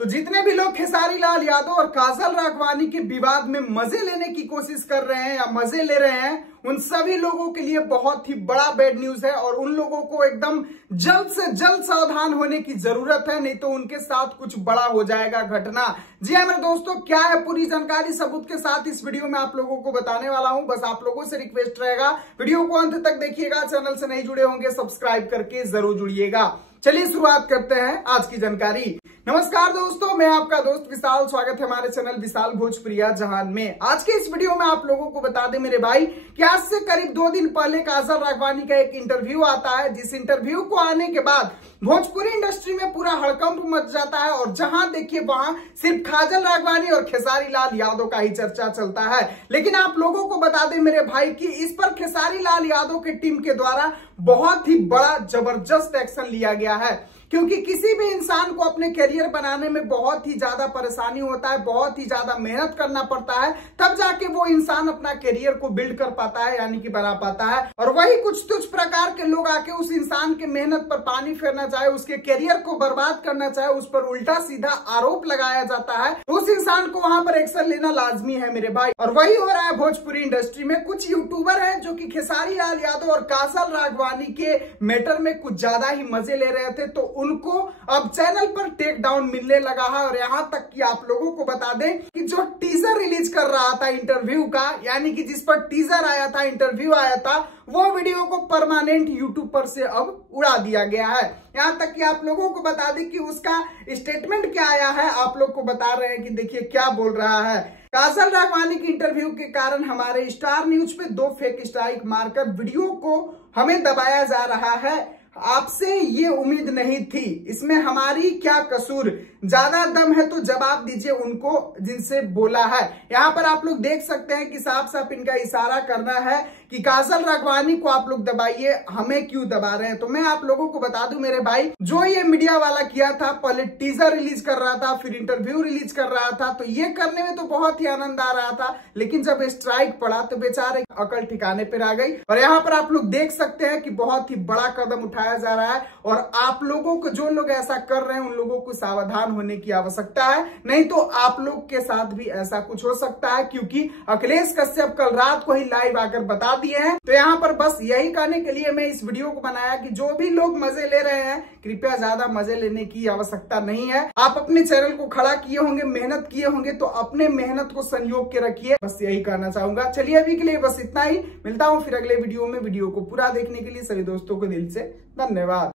तो जितने भी लोग खेसारी लाल यादव और काजल राघवानी के विवाद में मजे लेने की कोशिश कर रहे हैं या मजे ले रहे हैं, उन सभी लोगों के लिए बहुत ही बड़ा बैड न्यूज है और उन लोगों को एकदम जल्द से जल्द सावधान होने की जरूरत है, नहीं तो उनके साथ कुछ बड़ा हो जाएगा घटना। जी हाँ मेरे दोस्तों, क्या है पूरी जानकारी सबूत के साथ इस वीडियो में आप लोगों को बताने वाला हूं। बस आप लोगों से रिक्वेस्ट रहेगा, वीडियो को अंत तक देखिएगा। चैनल से नहीं जुड़े होंगे सब्सक्राइब करके जरूर जुड़िएगा। चलिए शुरुआत करते हैं आज की जानकारी। नमस्कार दोस्तों, मैं आपका दोस्त विशाल, स्वागत है हमारे चैनल विशाल भोजपुरिया जहान में। आज के इस वीडियो में आप लोगों को बता दें मेरे भाई कि आज से करीब 2 दिन पहले काजल राघवानी का एक इंटरव्यू आता है, जिस इंटरव्यू को आने के बाद भोजपुरी इंडस्ट्री में पूरा हड़कंप मच जाता है और जहां देखिए वहां सिर्फ काजल राघवानी और खेसारी लाल यादव का ही चर्चा चलता है। लेकिन आप लोगों को बता दें मेरे भाई कि इस पर खेसारी लाल यादव के टीम के द्वारा बहुत ही बड़ा जबरदस्त एक्शन लिया गया है, क्योंकि किसी भी इंसान को अपने करियर बनाने में बहुत ही ज्यादा परेशानी होता है, बहुत ही ज्यादा मेहनत करना पड़ता है, तब जाके वो इंसान अपना करियर को बिल्ड कर पाता है, यानी कि बना पाता है। और वही कुछ तुच्छ प्रकार के लोग आके उस इंसान के मेहनत पर पानी फेरना चाहे, उसके करियर को बर्बाद करना चाहे, उस पर उल्टा सीधा आरोप लगाया जाता है, तो उस इंसान को वहां पर एक्शन लेना लाजमी है मेरे भाई। और वही हो रहा है भोजपुरी इंडस्ट्री में। कुछ यूट्यूबर है जो कि खेसारी लाल यादव और काजल राघवानी के मैटर में कुछ ज्यादा ही मजे ले रहे थे, तो उनको अब चैनल पर टेक डाउन मिलने लगा है। और यहां तक कि आप लोगों को बता दें कि जो टीजर रिलीज कर रहा था इंटरव्यू का, यानी कि जिस पर टीजर आया था, इंटरव्यू आया था, वो वीडियो को परमानेंट यूट्यूब पर से अब उड़ा दिया गया है। यहां तक कि आप लोगों को बता दें कि उसका स्टेटमेंट क्या आया है, आप लोग को बता रहे हैं कि देखिए क्या बोल रहा है। काजल राघवानी की इंटरव्यू के कारण हमारे स्टार न्यूज पे 2 फेक स्ट्राइक मारकर वीडियो को हमें दबाया जा रहा है। आपसे ये उम्मीद नहीं थी, इसमें हमारी क्या कसूर? ज्यादा दम है तो जवाब दीजिए उनको जिनसे बोला है। यहाँ पर आप लोग देख सकते हैं कि साफ साफ इनका इशारा करना है कि काजल राघवानी को आप लोग दबाइए, हमें क्यों दबा रहे हैं। तो मैं आप लोगों को बता दूं मेरे भाई, जो ये मीडिया वाला किया था, पहले टीजर रिलीज कर रहा था, फिर इंटरव्यू रिलीज कर रहा था, तो ये करने में तो बहुत ही आनंद आ रहा था, लेकिन जब स्ट्राइक पड़ा तो बेचारे अकल ठिकाने पर आ गई। और यहाँ पर आप लोग देख सकते हैं कि बहुत ही बड़ा कदम उठाया जा रहा है और आप लोगों को, जो लोग ऐसा कर रहे हैं, उन लोगों को सावधान होने की आवश्यकता है, नहीं तो आप लोग के साथ भी ऐसा कुछ हो सकता है। क्योंकि अखिलेश कश्यप कल रात को ही लाइव आकर बता दिए हैं। तो यहाँ पर बस यही कहने के लिए मैं इस वीडियो को बनाया कि जो भी लोग मजे ले रहे हैं, कृपया ज्यादा मजे लेने की आवश्यकता नहीं है। आप अपने चैनल को खड़ा किए होंगे, मेहनत किए होंगे, तो अपने मेहनत को संयोग के रखिए, बस यही कहना चाहूंगा। चलिए अभी के लिए बस इतना ही, मिलता हूँ फिर अगले वीडियो में। वीडियो को पूरा देखने के लिए सभी दोस्तों को दिल से धन्यवाद।